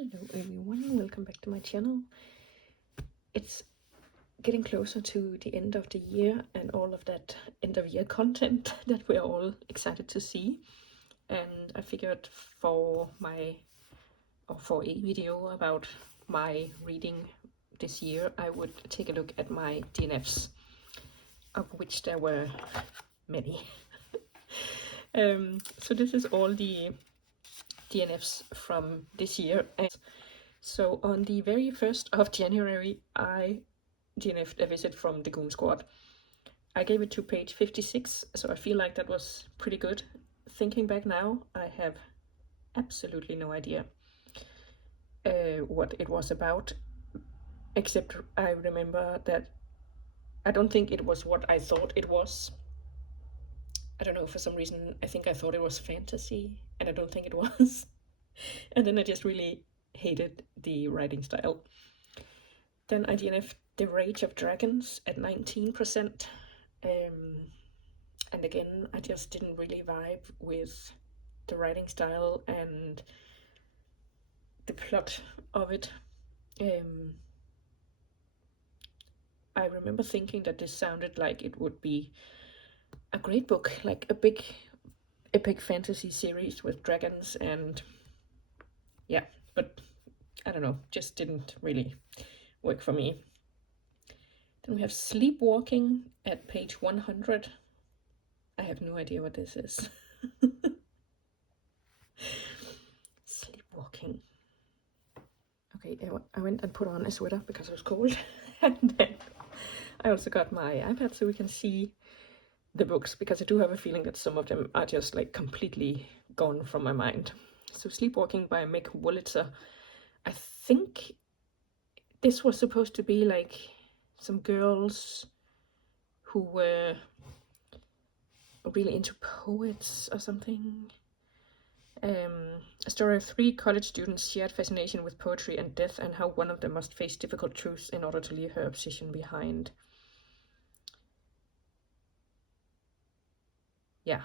Hello everyone, welcome back to my channel. It's getting closer to the end of the year and all of that end of year content that we're all excited to see. And I figured for a video about my reading this year, I would take a look at my DNFs, of which there were many. So this is all the DNFs from this year. So on the very 1st of January, I DNF'd a visit from the Goon Squad. I gave it to page 56, so I feel like that was pretty good. Thinking back now, I have absolutely no idea what it was about, except I remember that I don't think it was what I thought it was. I don't know, for some reason, I think I thought it was fantasy, and I don't think it was. And then I just really hated the writing style. Then I DNF'd The Rage of Dragons at 19%. And again, I just didn't really vibe with the writing style and the plot of it. I remember thinking that this sounded like it would be a great book, like a big epic fantasy series with dragons, and yeah, but I don't know, just didn't really work for me. Then we have Sleepwalking at page 100. I have no idea what this is. Sleepwalking. Okay, I went and put on a sweater because it was cold. And then I also got my iPad so we can see the books, because I do have a feeling that some of them are just like completely gone from my mind. So Sleepwalking by Meg Wolitzer. I think this was supposed to be like some girls who were really into poets or something. A story of 3 college students' shared fascination with poetry and death, and how one of them must face difficult truths in order to leave her obsession behind. Yeah,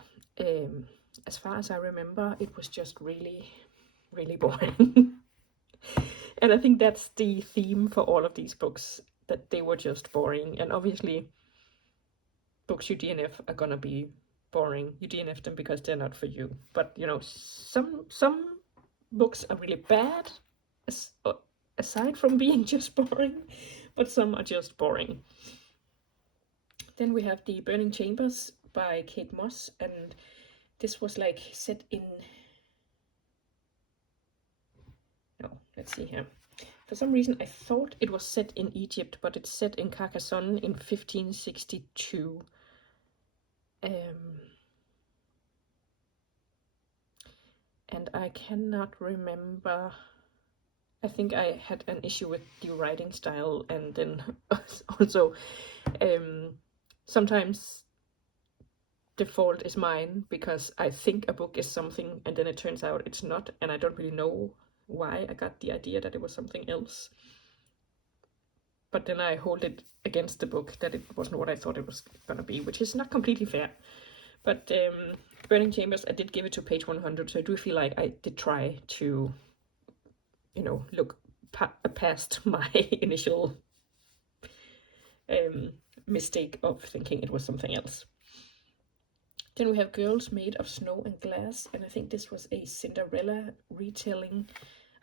as far as I remember, it was just really, really boring. And I think that's the theme for all of these books, that they were just boring. And obviously, books you DNF are gonna be boring. You DNF them because they're not for you. But you know, some books are really bad, aside from being just boring, but some are just boring. Then we have The Burning Chambers by Kate Moss, and this was like set in, no, let's see here. For some reason I thought it was set in Egypt, but it's set in Carcassonne in 1562. And I cannot remember. I think I had an issue with the writing style, and then also sometimes the fault is mine because I think a book is something and then it turns out it's not, and I don't really know why I got the idea that it was something else. But then I hold it against the book that it wasn't what I thought it was gonna be, which is not completely fair. But Burning Chambers, I did give it to page 100, so I do feel like I did try to, you know, look past my initial mistake of thinking it was something else. Then we have Girls Made of Snow and Glass, and I think this was a Cinderella retelling.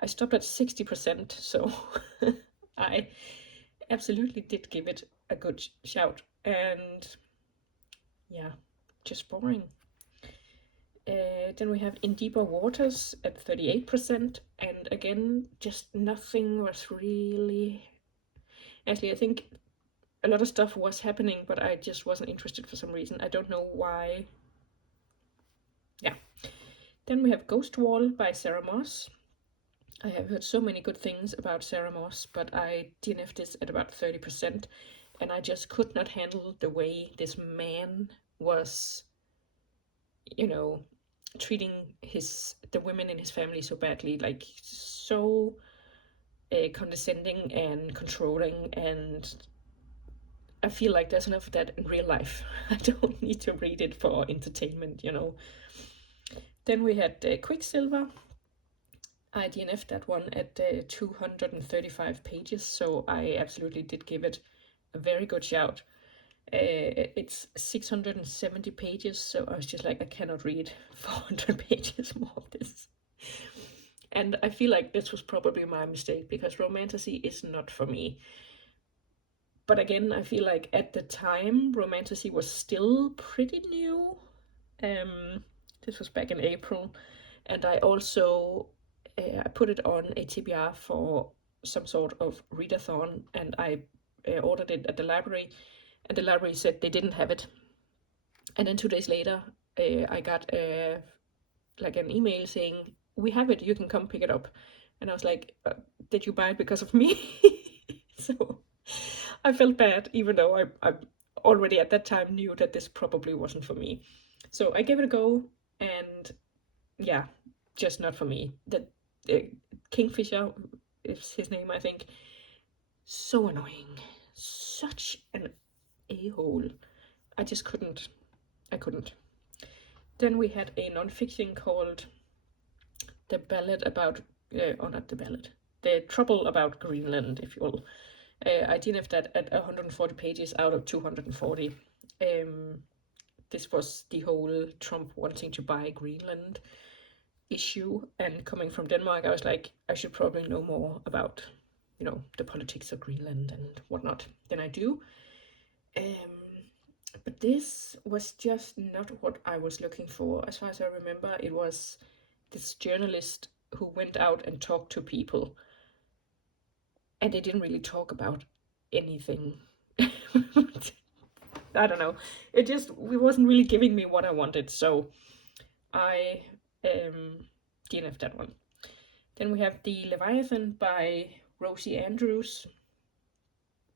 I stopped at 60%, so I absolutely did give it a good shout. And yeah, just boring. Then we have In Deeper Waters at 38%, and again, just nothing was really... Actually, I think a lot of stuff was happening, but I just wasn't interested for some reason. I don't know why. Yeah. Then we have Ghost Wall by Sarah Moss. I have heard so many good things about Sarah Moss, but I DNF'd this at about 30%, and I just could not handle the way this man was, you know, treating the women in his family so badly, like so condescending and controlling, and I feel like there's enough of that in real life. I don't need to read it for entertainment, you know. Then we had Quicksilver I DNF'd that one at 235 pages, so I absolutely did give it a very good shout. It's 670 pages, so I was just like, I cannot read 400 pages more of this. And I feel like this was probably my mistake, because romantasy is not for me. But again, I feel like at the time, romantasy was still pretty new. This was back in April, and I also I put it on a TBR for some sort of readathon, and I ordered it at the library, and the library said they didn't have it. And then 2 days later, I got like an email saying, we have it, you can come pick it up. And I was like, did you buy it because of me? So I felt bad, even though I already at that time knew that this probably wasn't for me. So I gave it a go, and yeah, just not for me. The Kingfisher is his name, I think. So annoying. Such an a-hole. I just couldn't. I couldn't. Then we had a non-fiction called The Ballad About, or not The Ballad, The Trouble About Greenland, if you will. I DNF'd that at 140 pages out of 240. This was the whole Trump wanting to buy Greenland issue, and coming from Denmark, I was like, I should probably know more about, the politics of Greenland and whatnot than I do. But this was just not what I was looking for. As far as I remember, it was this journalist who went out and talked to people, and they didn't really talk about anything. I don't know. It wasn't really giving me what I wanted, so I DNF'd that one. Then we have The Leviathan by Rosie Andrews.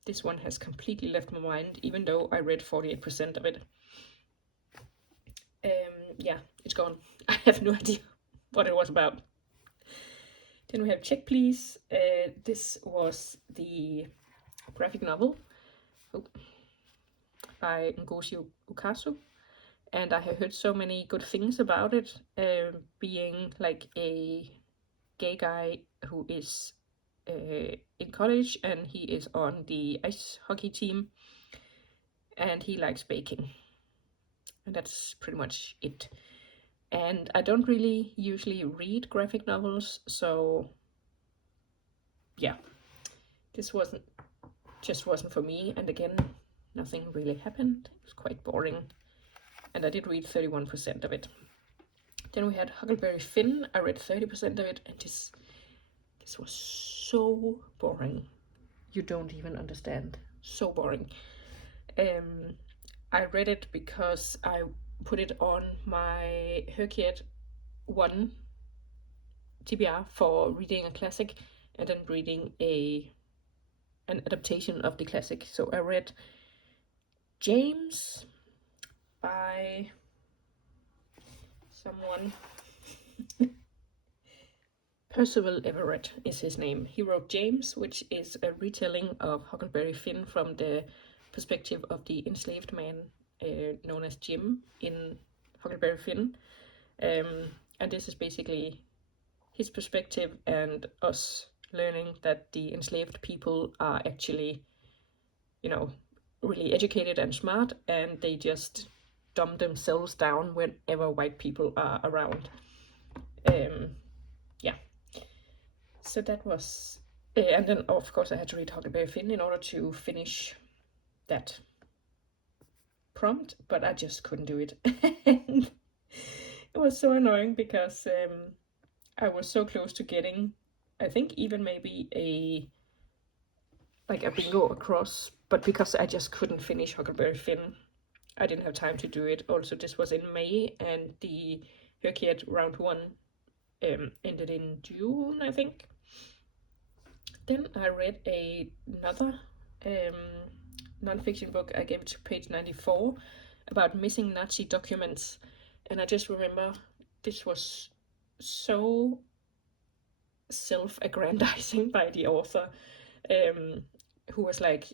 This one has completely left my mind, even though I read 48% of it. Yeah, it's gone. I have no idea what it was about. Then we have Check Please. This was the graphic novel by Ngozi Ukazu, and I have heard so many good things about it, being like a gay guy who is in college, and he is on the ice hockey team, and he likes baking, and that's pretty much it. And I don't really usually read graphic novels, so yeah, this just wasn't for me. And again, nothing really happened. It was quite boring, and I did read 31% of it. Then we had Huckleberry Finn. I read 30% of it, and this was so boring. You don't even understand. So boring. I read it because I put it on my Herkiet 1 TBR for reading a classic, and then reading an adaptation of the classic. So I read James by someone. Percival Everett is his name. He wrote James, which is a retelling of Huckleberry Finn from the perspective of the enslaved man known as Jim in Huckleberry Finn. And this is basically his perspective, and us learning that the enslaved people are actually, really educated and smart, and they just dumb themselves down whenever white people are around. Yeah. So that was, and then of course I had to read Huckleberry Finn in order to finish that prompt, but I just couldn't do it. And it was so annoying, because I was so close to getting, I think even maybe a bingo across, but because I just couldn't finish Huckleberry Finn, I didn't have time to do it. Also, this was in May, and the Herkiet round 1 ended in June, I think. Then I read another non-fiction book. I gave it to page 94, about missing Nazi documents, and I just remember this was so self-aggrandizing by the author, who was like,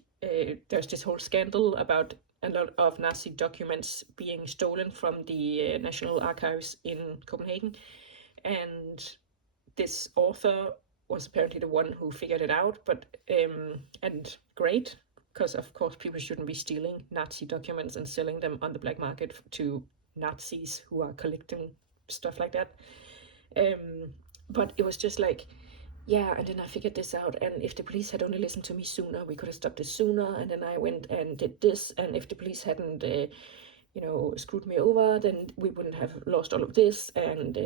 there's this whole scandal about a lot of Nazi documents being stolen from the National Archives in Copenhagen, and this author was apparently the one who figured it out, but and great, because of course people shouldn't be stealing Nazi documents and selling them on the black market to Nazis who are collecting stuff like that. But it was just like, yeah, and then I figured this out, and if the police had only listened to me sooner, we could have stopped this sooner, and then I went and did this, and if the police hadn't screwed me over, then we wouldn't have lost all of this, and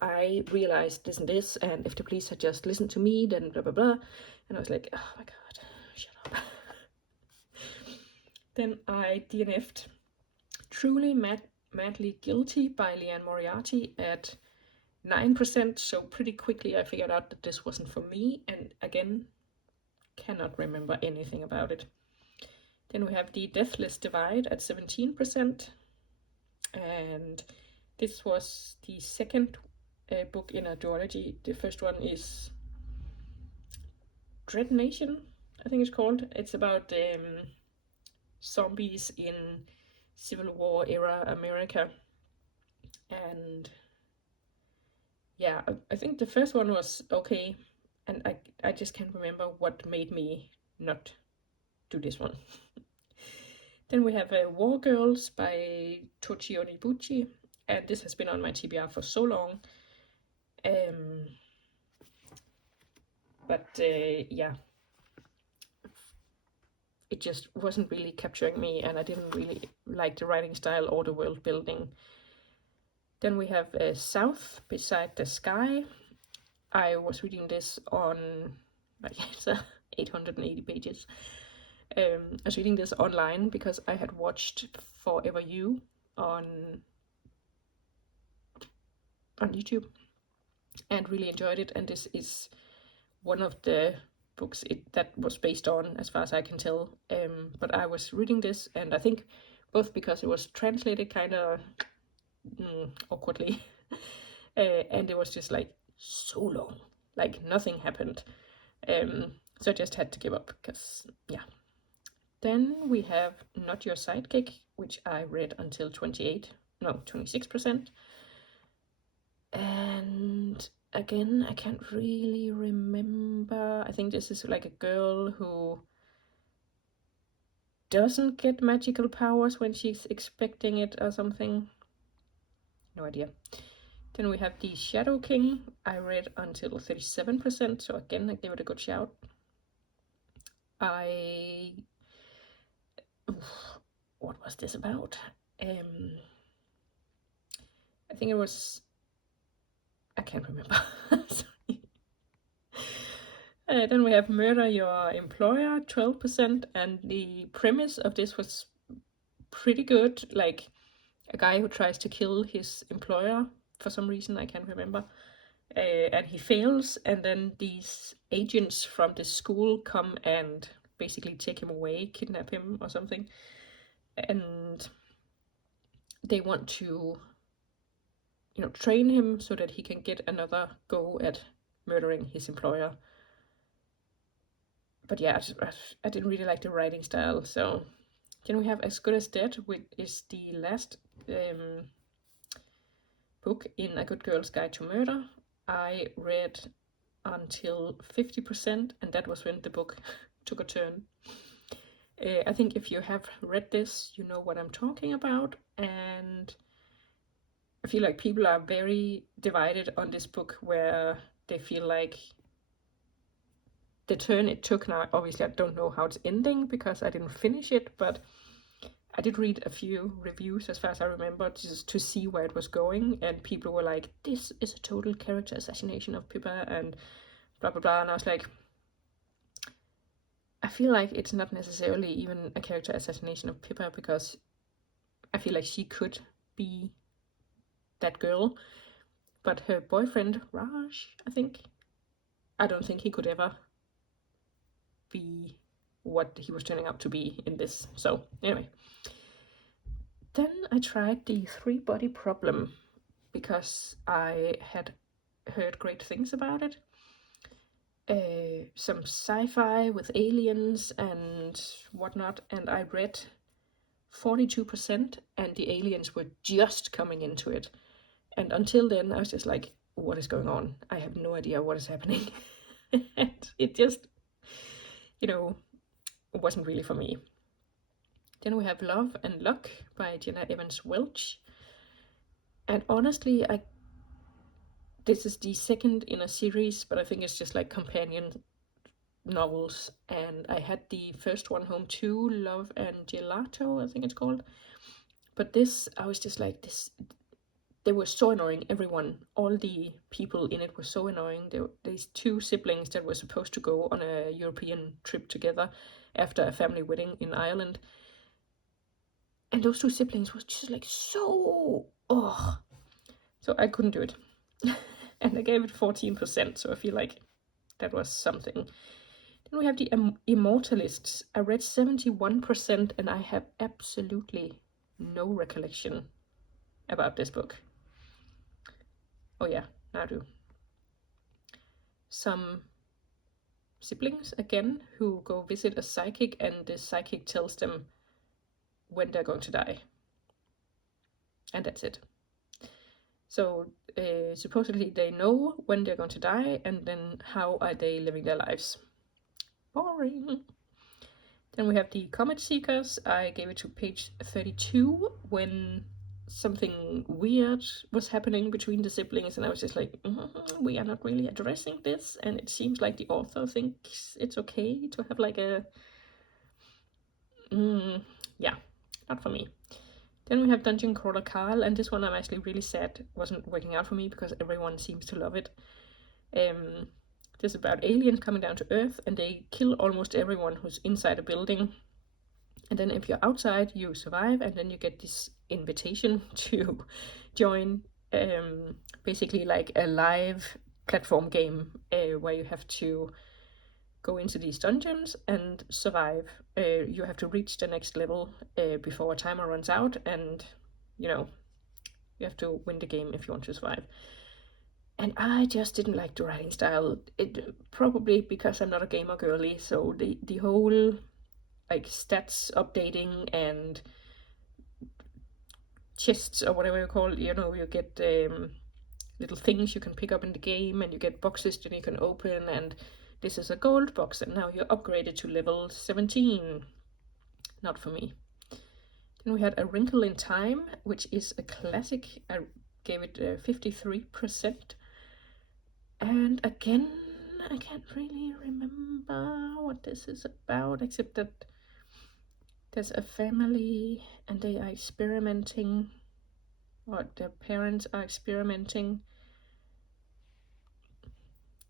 I realized this and this, and if the police had just listened to me, then blah blah blah. And I was like, oh my god, shut up. Then I DNF'd Truly Madly Guilty by Leanne Moriarty at 9%, so pretty quickly I figured out that this wasn't for me, and again, cannot remember anything about it. Then we have The Deathless Divide at 17%, and this was the second book in a duology. The first one is Dread Nation, I think it's called. It's about zombies in Civil War era America, and yeah, I think the first one was okay, and I just can't remember what made me not do this one. Then we have War Girls by Tochi Onibuchi, and this has been on my TBR for so long. But yeah, it just wasn't really capturing me, and I didn't really like the writing style or the world building. Then we have South Beside the Sky. I was reading this on, it's 880 pages. I was reading this online because I had watched Forever You on YouTube and really enjoyed it, and this is one of the books that was based on, as far as I can tell. But I was reading this, and I think both because it was translated kind of awkwardly, and it was just like so long, like nothing happened. So I just had to give up, because yeah. Then we have Not Your Sidekick, which I read until 26%. And again, I can't really remember. I think this is like a girl who doesn't get magical powers when she's expecting it or something. No idea. Then we have The Shadow King. I read until 37%, so again, I gave it a good shout. What was this about? I think it was, I can't remember. Sorry. Then we have Murder Your Employer, 12%, and the premise of this was pretty good. Like a guy who tries to kill his employer for some reason, I can't remember, and he fails, and then these agents from the school come and basically take him away, kidnap him or something, and they want to train him so that he can get another go at murdering his employer. But yeah, I didn't really like the writing style. So then we have As Good as Dead, which is the last book in A Good Girl's Guide to Murder. I read until 50%, and that was when the book took a turn. I think if you have read this, you know what I'm talking about, and I feel like people are very divided on this book, where they feel like the turn it took, now obviously I don't know how it's ending because I didn't finish it, but I did read a few reviews as far as I remember, just to see where it was going, and people were like, this is a total character assassination of Pippa and blah blah blah, and I was like, I feel like it's not necessarily even a character assassination of Pippa, because I feel like she could be that girl, but her boyfriend, Raj, I don't think he could ever be what he was turning out to be in this. So anyway, then I tried The Three-Body Problem because I had heard great things about it. Some sci-fi with aliens and whatnot, and I read 42%, and the aliens were just coming into it. And until then, I was just like, what is going on? I have no idea what is happening. And it just, wasn't really for me. Then we have Love and Luck by Jenna Evans Welch. And honestly, this is the second in a series, but I think it's just like companion novels. And I had the first one home too, Love and Gelato, I think it's called. But this, I was just like, they were so annoying, everyone. All the people in it were so annoying. There were these two siblings that were supposed to go on a European trip together after a family wedding in Ireland. And those two siblings was just like so, so I couldn't do it. And I gave it 14%, so I feel like that was something. Then we have the Immortalists. I read 71%, and I have absolutely no recollection about this book. Oh yeah, now I do. Some siblings, again, who go visit a psychic, and the psychic tells them when they're going to die. And that's it. So supposedly they know when they're going to die, and then how are they living their lives. Boring. Then we have the Comet Seekers. I gave it to page 32 when something weird was happening between the siblings, and I was just like, we are not really addressing this, and it seems like the author thinks it's okay to have like a yeah, not for me. Then we have Dungeon Crawler Carl, and this one I'm actually really sad wasn't working out for me because everyone seems to love it. This is about aliens coming down to Earth, and they kill almost everyone who's inside a building. And then if you're outside, you survive, and then you get this invitation to join basically like a live platform game where you have to go into these dungeons and survive. You have to reach the next level before a timer runs out, and you have to win the game if you want to survive. And I just didn't like the writing style. It probably because I'm not a gamer girly, so the whole like stats updating and chests or whatever you call it, you get little things you can pick up in the game, and you get boxes that you can open, and this is a gold box, and now you're upgraded to level 17. Not for me. Then we had A Wrinkle in Time, which is a classic. I gave it 53%. And again, I can't really remember what this is about, except that there's a family and they are experimenting, or their parents are experimenting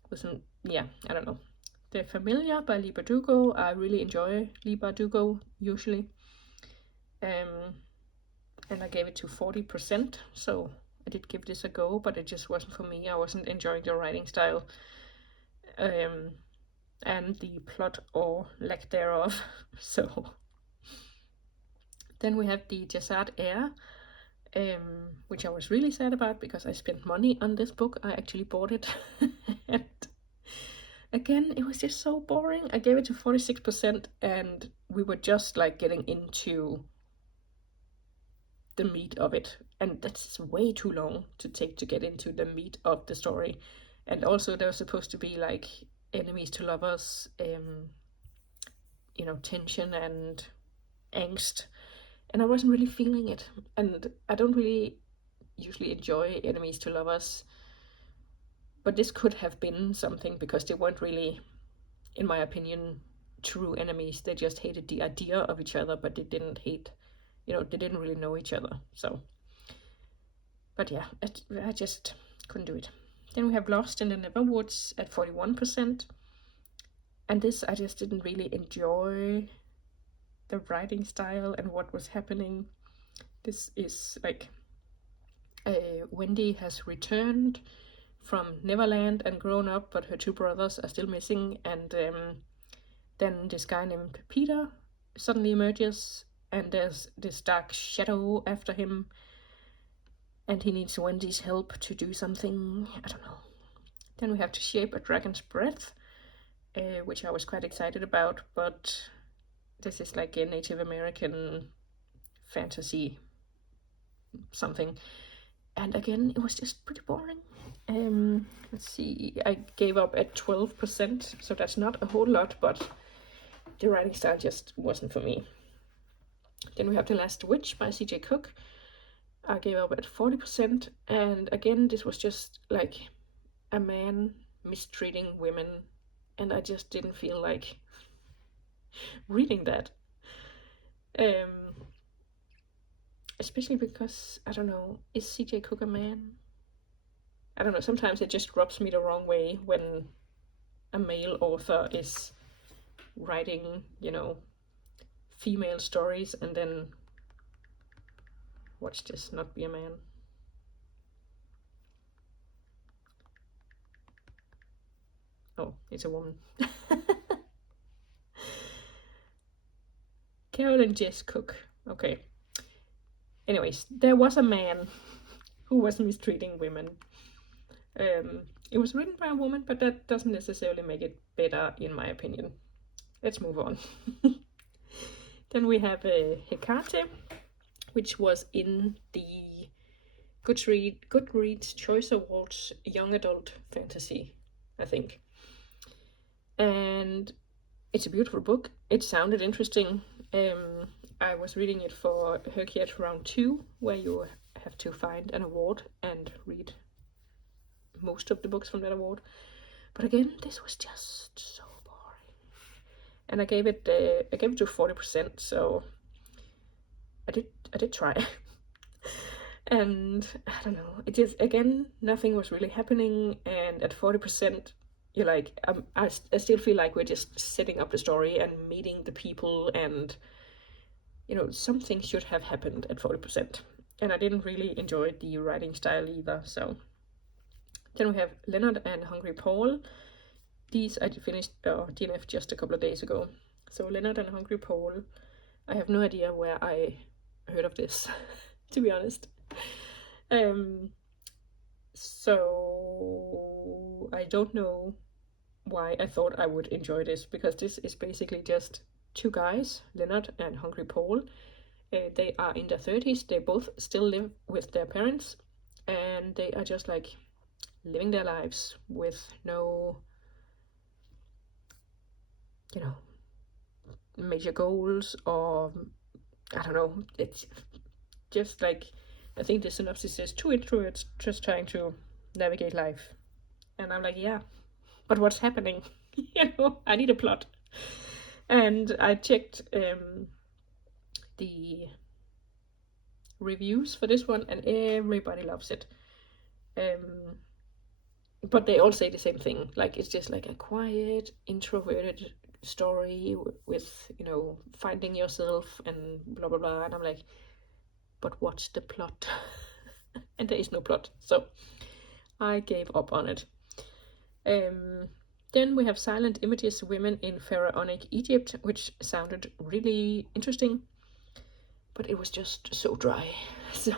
with some, I don't know. The Familiar by Lee Bardugo. I really enjoy Lee Bardugo usually. And I gave it to 40%, so I did give this a go, but it just wasn't for me. I wasn't enjoying the writing style and the plot or lack thereof. So then we have the Jazzard Air, which I was really sad about because I spent money on this book. I actually bought it. And again, it was just so boring. I gave it to 46%, and we were just like getting into the meat of it, and that's way too long to take to get into the meat of the story. And also there was supposed to be like enemies to lovers, tension and angst, and I wasn't really feeling it. And I don't really usually enjoy enemies to lovers, but this could have been something because they weren't really, in my opinion, true enemies. They just hated the idea of each other, but they didn't hate, they didn't really know each other. So, but yeah, I just couldn't do it. Then we have Lost in the Neverwoods at 41%. And this, I just didn't really enjoy the writing style and what was happening. This is like Wendy has returned from Neverland and grown up, but her two brothers are still missing. And then this guy named Peter suddenly emerges, and there's this dark shadow after him, and he needs Wendy's help to do something. I don't know. Then we have To Shape a Dragon's Breath, which I was quite excited about, but this is like a Native American fantasy something. And again, it was just pretty boring. Let's see, I gave up at 12%, so that's not a whole lot, but the writing style just wasn't for me. Then we have The Last Witch by C.J. Cook. I gave up at 40%, and again, this was just like a man mistreating women, and I just didn't feel like reading that. Especially because, I don't know, is C.J. Cook a man? I don't know, sometimes it just rubs me the wrong way when a male author is writing, you know, female stories, and then watch this not be a man. Oh, it's a woman. Carol and Jess Cook. Okay. Anyways, there was a man who was mistreating women. It was written by a woman, but that doesn't necessarily make it better, in my opinion. Let's move on. Then we have Hecate, which was in the Goodreads Choice Awards Young Adult Fantasy, I think. And it's a beautiful book. It sounded interesting. I was reading it for Herkiat Round 2, where you have to find an award and read most of the books from that award. But again, this was just so boring. And I gave it to 40%, so I did try. And I don't know, it just, again, nothing was really happening, and at 40%, you're like, I still feel like we're just setting up the story and meeting the people, and you know, something should have happened at 40%. And I didn't really enjoy the writing style either. So then we have Leonard and Hungry Paul. These I finished DNF just a couple of days ago. So Leonard and Hungry Paul, I have no idea where I heard of this, to be honest. So I don't know why I thought I would enjoy this, because this is basically just two guys, Leonard and Hungry Paul. They are in their 30s. They both still live with their parents, and they are just like living their lives with no, you know, major goals, or I don't know. It's just like, I think the synopsis says two introverts just trying to navigate life. And I'm like, yeah, but what's happening? You know, I need a plot. And I checked the reviews for this one, and everybody loves it. But they all say the same thing. Like, it's just like a quiet, introverted story with, you know, finding yourself and blah, blah, blah. And I'm like, but what's the plot? And there is no plot. So I gave up on it. Then we have Silent Images, Women in Pharaonic Egypt, which sounded really interesting, but it was just so dry. So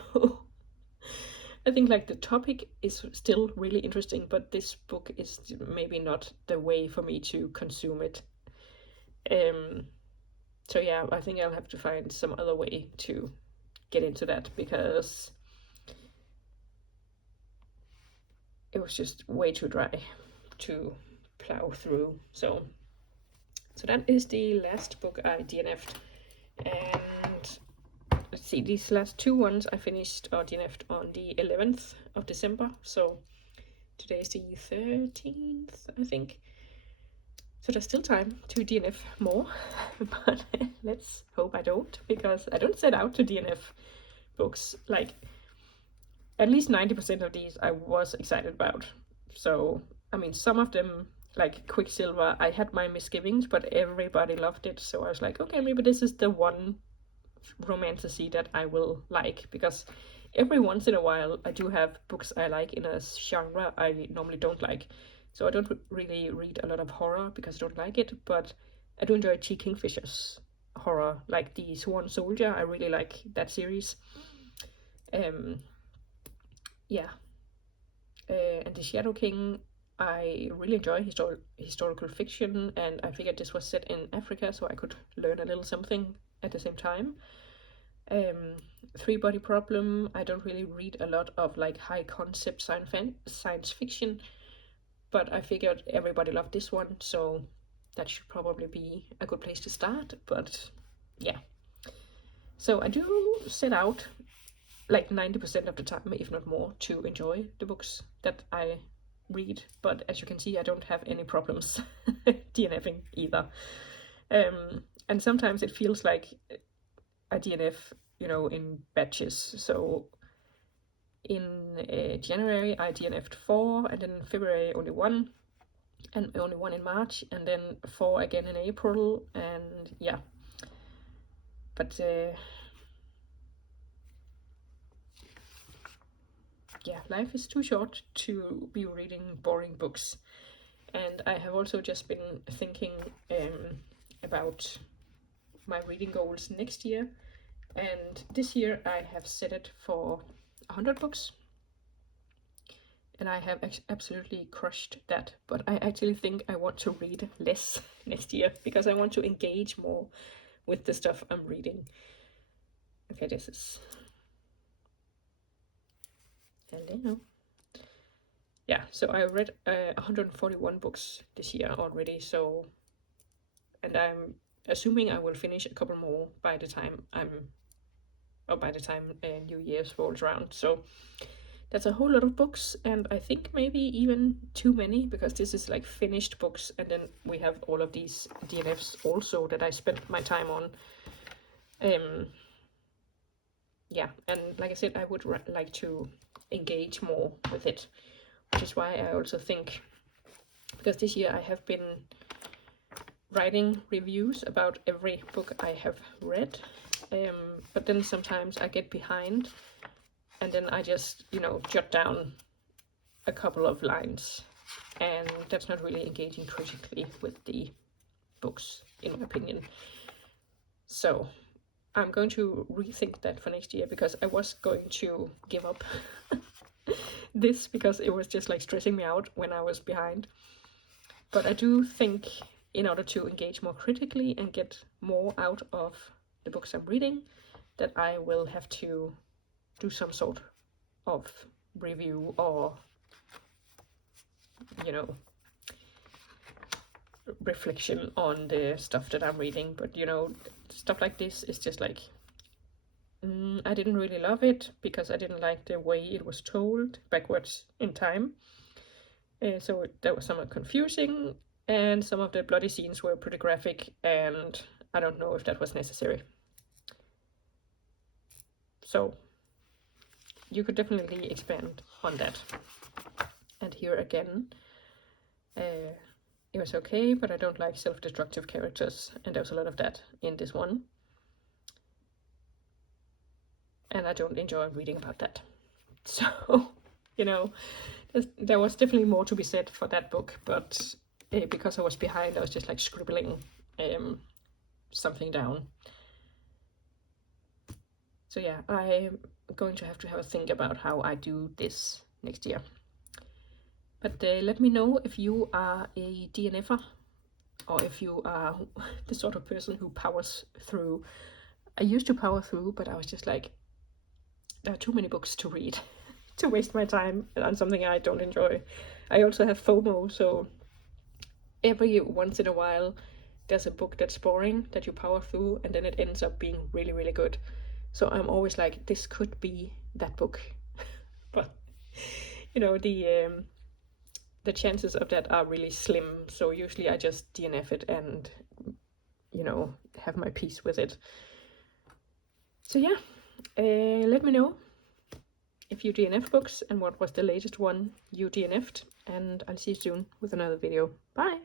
I think like the topic is still really interesting, but this book is maybe not the way for me to consume it. So yeah, I think I'll have to find some other way to get into that, because it was just way too dry to plow through. So that is the last book I DNF'd. And let's see, these last two ones I finished or DNF'd on the 11th of December. So today is the 13th, I think. So there's still time to DNF more, but let's hope I don't, because I don't set out to DNF books. Like, at least 90% of these I was excited about. So, I mean, some of them, like Quicksilver, I had my misgivings, but everybody loved it. So I was like, okay, maybe this is the one romantasy that I will like, because every once in a while I do have books I like in a genre I normally don't like. So I don't really read a lot of horror because I don't like it, but I do enjoy T. Kingfisher's horror, like the Sworn Soldier. I really like that series. Yeah. And The Shadow King, I really enjoy historical fiction, and I figured this was set in Africa, so I could learn a little something at the same time. Three-body problem. I don't really read a lot of like high concept science fiction, but I figured everybody loved this one, so that should probably be a good place to start. But yeah, so I do set out like 90% of the time, if not more, to enjoy the books that I read. But as you can see, I don't have any problems DNFing either. And sometimes it feels like I DNF, you know, in batches. So in January I DNF'd 4, and then in February only 1, and only 1 in March, and then 4 again in April, and yeah. But yeah, life is too short to be reading boring books. And I have also just been thinking about my reading goals next year. And this year I have set it for 100 books. And I have absolutely crushed that. But I actually think I want to read less next year, because I want to engage more with the stuff I'm reading. Okay, this is... Hello. Yeah, so I read 141 books this year already, so, and I'm assuming I will finish a couple more by the time New Year's rolls around. So that's a whole lot of books, and I think maybe even too many, because this is like finished books, and then we have all of these DNFs also that I spent my time on. Yeah, and like I said, I would like to engage more with it, which is why I also think, because this year I have been writing reviews about every book I have read, but then sometimes I get behind, and then I just, you know, jot down a couple of lines, and that's not really engaging critically with the books, in my opinion. So I'm going to rethink that for next year, because I was going to give up this, because it was just like stressing me out when I was behind. But I do think, in order to engage more critically and get more out of the books I'm reading, that I will have to do some sort of review, or, you know, reflection on the stuff that I'm reading. But, you know, stuff like this is just like, I didn't really love it, because I didn't like the way it was told backwards in time. So that was somewhat confusing, and some of the bloody scenes were pretty graphic, and I don't know if that was necessary. So you could definitely expand on that. And here again, it was okay, but I don't like self-destructive characters, and there was a lot of that in this one. And I don't enjoy reading about that. So, you know, there was definitely more to be said for that book, but because I was behind, I was just like scribbling something down. So yeah, I'm going to have a think about how I do this next year. But let me know if you are a DNFer, or if you are the sort of person who powers through. I used to power through, but I was just like, there are too many books to read to waste my time on something I don't enjoy. I also have FOMO, so every once in a while there's a book that's boring that you power through, and then it ends up being really, really good. So I'm always like, this could be that book. But, you know, the chances of that are really slim, so usually I just DNF it and, you know, have my peace with it. So yeah, let me know if you DNF books, and what was the latest one you DNF'd, and I'll see you soon with another video. Bye!